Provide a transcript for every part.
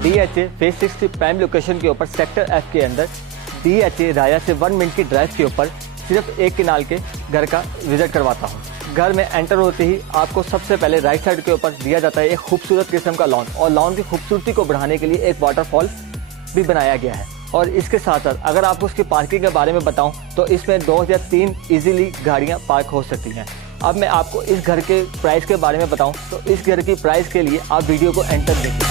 DHA phase 6 prime location के ऊपर sector F के अंदर DHA राया से 1 मिनट की ड्राइव के ऊपर सिर्फ एक किनाल के घर का विजिट करवाता हूँ। घर में एंटर होते ही आपको सबसे पहले राइट साइड के ऊपर दिया जाता है एक खूबसूरत किस्म का लॉन, और लॉन की खूबसूरती को बढ़ाने के लिए एक वाटरफॉल भी बनाया गया है। और इसके साथ साथ अगर आपको उसकी पार्किंग के बारे में बताऊं तो इसमें 2 या 3 इजीली गाड़ियां पार्क हो सकती हैं। अब मैं आपको इस घर के प्राइस के बारे में बताऊं तो इस घर की प्राइस के लिए आप वीडियो को एंड तक देखिए।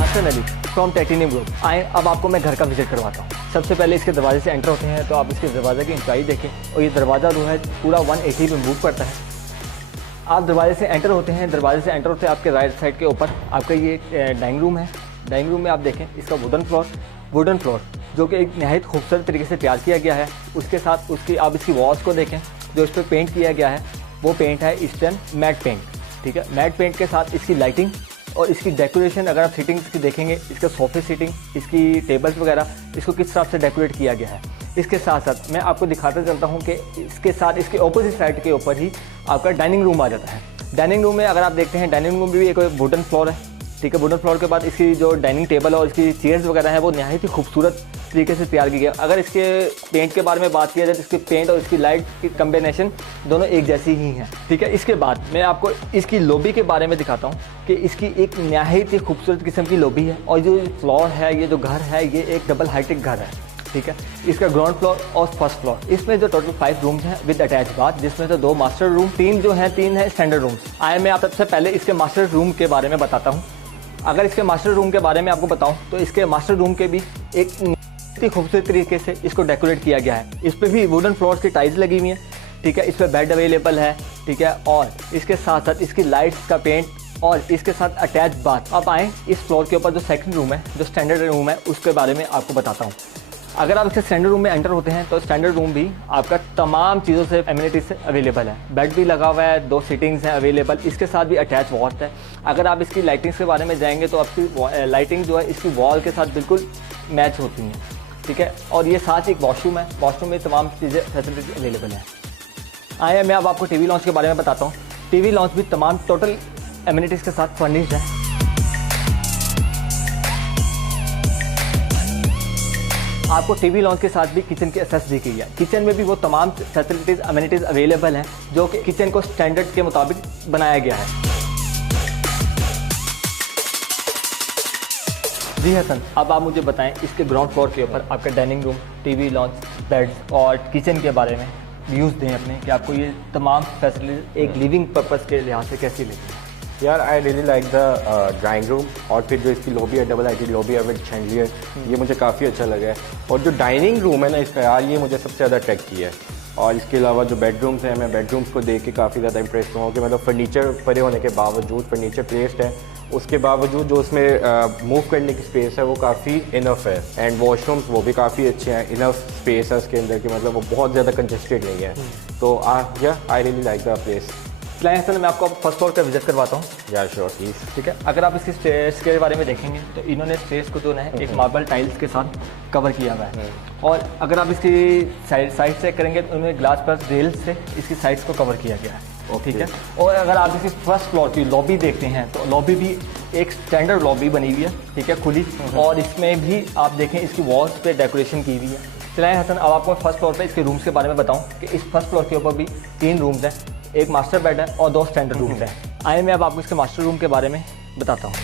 Hasan Ali from Titanium group. आए अब आपको मैं घर का विजिट करवाता हूँ। सबसे पहले इसके दरवाजे से एंटर होते हैं तो आप इसके दरवाजे की ऊंचाई देखें, और ये दरवाज़ा जो है पूरा 180 में मूव करता है। आप दरवाजे से एंटर होते हैं, दरवाजे से एंटर होते हैं आपके राइट साइड के ऊपर आपका ये डाइनिंग रूम है। डाइनिंग रूम में आप देखें इसका वुडन फ्लोर जो कि एक नहायत खूबसूरत तरीके से तैयार किया गया है। उसके साथ आप इसकी वॉल्स को देखें, जो इस पर पेंट किया गया है वो पेंट है ईस्टर्न मैट पेंट। ठीक है, मैट पेंट के साथ इसकी लाइटिंग और इसकी डेकोरेशन, अगर आप सीटिंग्स की देखेंगे, इसके सोफे सीटिंग, इसकी टेबल्स वगैरह, इसको किस तरह से डेकोरेट किया गया है। इसके साथ साथ मैं आपको दिखाता चलता हूँ कि इसके साथ इसके ऑपोजिट साइड के ऊपर ही आपका डाइनिंग रूम आ जाता है। डाइनिंग रूम में अगर आप देखते हैं, डाइनिंग रूम भी एक वुडन फ्लोर है। ठीक है, वुडन फ्लोर के बाद इसकी जो डाइनिंग टेबल और इसकी चेयर्स वगैरह है वो नहायत ही खूबसूरत तरीके से तैयार की गई। अगर इसके पेंट के बारे में बात किया जाए तो इसके पेंट और इसकी लाइट की कम्बिनेशन दोनों एक जैसी ही हैं। ठीक है, इसके बाद मैं आपको इसकी लॉबी के बारे में दिखाता हूँ कि इसकी एक नहायत ही खूबसूरत किस्म की लॉबी है, और जो फ्लोर है, ये जो घर है, ये एक डबल हाइटेड घर है। ठीक है, इसका ग्राउंड फ्लोर और फर्स्ट फ्लोर, इसमें जो टोटल 5 रूम्स हैं विद अटैच बाथ, जिसमें से 2 मास्टर रूम, 3 है स्टैंडर्ड रूम्स। आए मैं आप सबसे पहले इसके मास्टर रूम के बारे में बताता हूँ। अगर इसके मास्टर रूम के बारे में आपको बताऊँ तो इसके मास्टर रूम के भी एक खूबसूरत तरीके से इसको डेकोरेट किया गया है। इस पर भी वुडन फ्लोर्स की टाइल्स लगी हुई हैं। ठीक है, इस पर बेड अवेलेबल है। ठीक है, और इसके साथ साथ इसकी लाइट्स का पेंट और इसके साथ अटैच बाथ। अब आएँ इस फ्लोर के ऊपर जो सेकंड रूम है, जो स्टैंडर्ड रूम है, उसके बारे में आपको बताता हूँ। अगर आप इसके स्टैंडर्ड रूम में एंटर होते हैं तो स्टैंडर्ड रूम भी आपका तमाम चीज़ों से एमिनिटीज से अवेलेबल है। बेड भी लगा हुआ है, 2 सीटिंग्स हैं अवेलेबल, इसके साथ भी अटैच वॉल है। अगर आप इसकी लाइटिंग्स के बारे में जाएंगे तो आपकी लाइटिंग जो है इसकी वॉल के साथ बिल्कुल मैच होती हैं। ठीक है, और ये साथ ही एक वॉशरूम है। वॉशरूम में तमाम चीज़ें फैसिलिटीज अवेलेबल हैं। आइए मैं अब आपको टीवी लॉन्च के बारे में बताता हूँ। टीवी लॉन्च भी तमाम टोटल एमिनिटीज़ के साथ फर्निश्ड है। आपको टीवी लॉन्च के साथ भी किचन की एक्सेस दी गई है। किचन में भी वो तमाम फैसिलिटीज़ अमेनिटीज़ अवेलेबल हैं जो कि किचन को स्टैंडर्ड के मुताबिक बनाया गया है। जी हसन, अब आप मुझे बताएं इसके ग्राउंड फ्लोर के ऊपर आपका dining room, TV launch, beds और किचन के बारे में व्यूज़ दें अपने कि आपको ये तमाम फैसिलिटीज एक लिविंग पर्पज़ के लिहाज से कैसी लगी। यार I really like the drawing room, और फिर जो इसकी लॉबी है, डबल हाइटेड लॉबी है विद शैंडलियर, ये मुझे काफ़ी अच्छा लगा है। और जो डाइनिंग रूम है ना इसका, यार ये मुझे सबसे ज़्यादा अट्रैक्ट किया है। और इसके अलावा जो बेडरूम्स हैं, मैं बेडरूम्स को देख के काफ़ी ज़्यादा इंप्रेस हुआ कि मतलब फर्नीचर पड़े होने के बावजूद, फर्नीचर प्लेस्ड है, उसके बावजूद जो उसमें मूव करने की स्पेस है वो काफ़ी इनफ है। एंड वॉशरूम्स वो भी काफ़ी अच्छे हैं, इनफ स्पेस है उसके अंदर कि मतलब वो बहुत ज़्यादा कंजेस्टेड नहीं है। तो I really like the place. फिलहाल मैं आपको फर्स्ट फ्लोर का विजिट करवाता हूँ। या श्योर प्लीज। ठीक है, अगर आप इसकी स्टेयर्स के बारे में देखेंगे तो इन्होंने स्टेयर्स को जो है एक मार्बल टाइल्स के साथ कवर किया हुआ है। और अगर आप इसकी साइड चेक करेंगे तो उन्होंने ग्लास प्लस रेल से इसकी साइड्स को कवर किया गया है। ठीक है, और अगर आप इसकी फर्स्ट फ्लोर की लॉबी देखते हैं तो लॉबी भी एक स्टैंडर्ड लॉबी बनी हुई है। ठीक है, खुली, और इसमें भी आप देखें इसकी वॉल्स पे डेकोरेशन की हुई है। चलाएं हसन, अब आपको फर्स्ट फ्लोर पे इसके रूम्स के बारे में बताऊं कि इस फर्स्ट फ्लोर के ऊपर भी 3 रूम्स हैं, एक मास्टर बेड है और 2 स्टैंडर्ड रूम्स हैं। आइए मैं अब आपको इसके मास्टर रूम के बारे में बताता हूँ।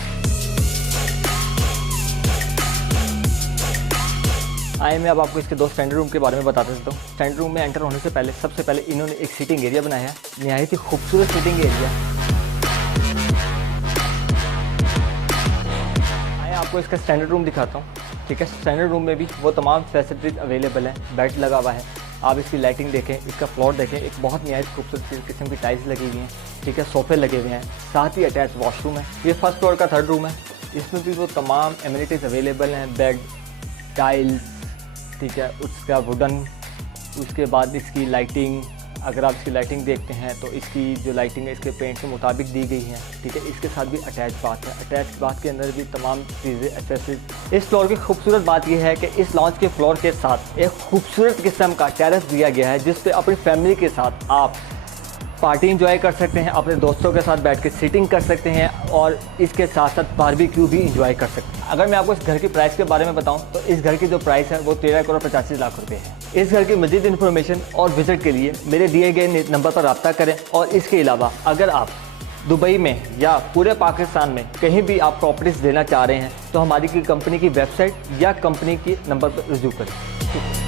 आइए मैं अब आपको इसके 2 स्टैंडर्ड रूम के बारे में बताता हूँ। स्टैंडर्ड रूम में एंटर होने से पहले सबसे पहले इन्होंने एक सीटिंग एरिया बनाया है, नहायत ही खूबसूरत सीटिंग एरिया। आइए आपको इसका स्टैंडर्ड रूम दिखाता हूँ। ठीक है, स्टैंडर्ड रूम में भी वो तमाम फैसिलिटीज़ अवेलेबल हैं। बेड लगा हुआ है, आप इसकी लाइटिंग देखें, इसका फ्लोर देखें, एक बहुत नहायत खूबसूरत किस्म की टाइल्स लगी हुई हैं। ठीक है, सोफे लगे हुए हैं, साथ ही अटैच वॉशरूम है। ये फर्स्ट फ्लोर का 3rd रूम है, इसमें भी वो तमाम एमिनिटीज़ अवेलेबल हैं, बेड, टाइल्स, ठीक है, उसका वुडन, उसके बाद इसकी लाइटिंग, अगर आप इसकी लाइटिंग देखते हैं तो इसकी जो लाइटिंग है इसके पेंट के मुताबिक दी गई है, ठीक है। इसके साथ भी अटैच बाथ है, अटैच बाथ के अंदर भी तमाम चीज़ें एक्सेसरीज। इस फ्लोर की खूबसूरत बात यह है कि इस लॉन्च के फ्लोर के साथ एक खूबसूरत किस्म का टेरेस दिया गया है, जिस पे अपनी फैमिली के साथ आप पार्टी इंजॉय कर सकते हैं, अपने दोस्तों के साथ बैठ के सिटिंग कर सकते हैं और इसके साथ साथ बारबेक्यू भी इंजॉय कर सकते हैं। अगर मैं आपको इस घर की प्राइस के बारे में बताऊं तो इस घर की जो प्राइस है वो 13,85,00,000 रुपये है। इस घर की मज़ीद इन्फॉर्मेशन और विजिट के लिए मेरे दिए गए नंबर पर रब्ता करें। और इसके अलावा अगर आप दुबई में या पूरे पाकिस्तान में कहीं भी आप प्रॉपर्टीज़ लेना चाह रहे हैं तो हमारी कंपनी की वेबसाइट या कंपनी के नंबर पर रुजू करें।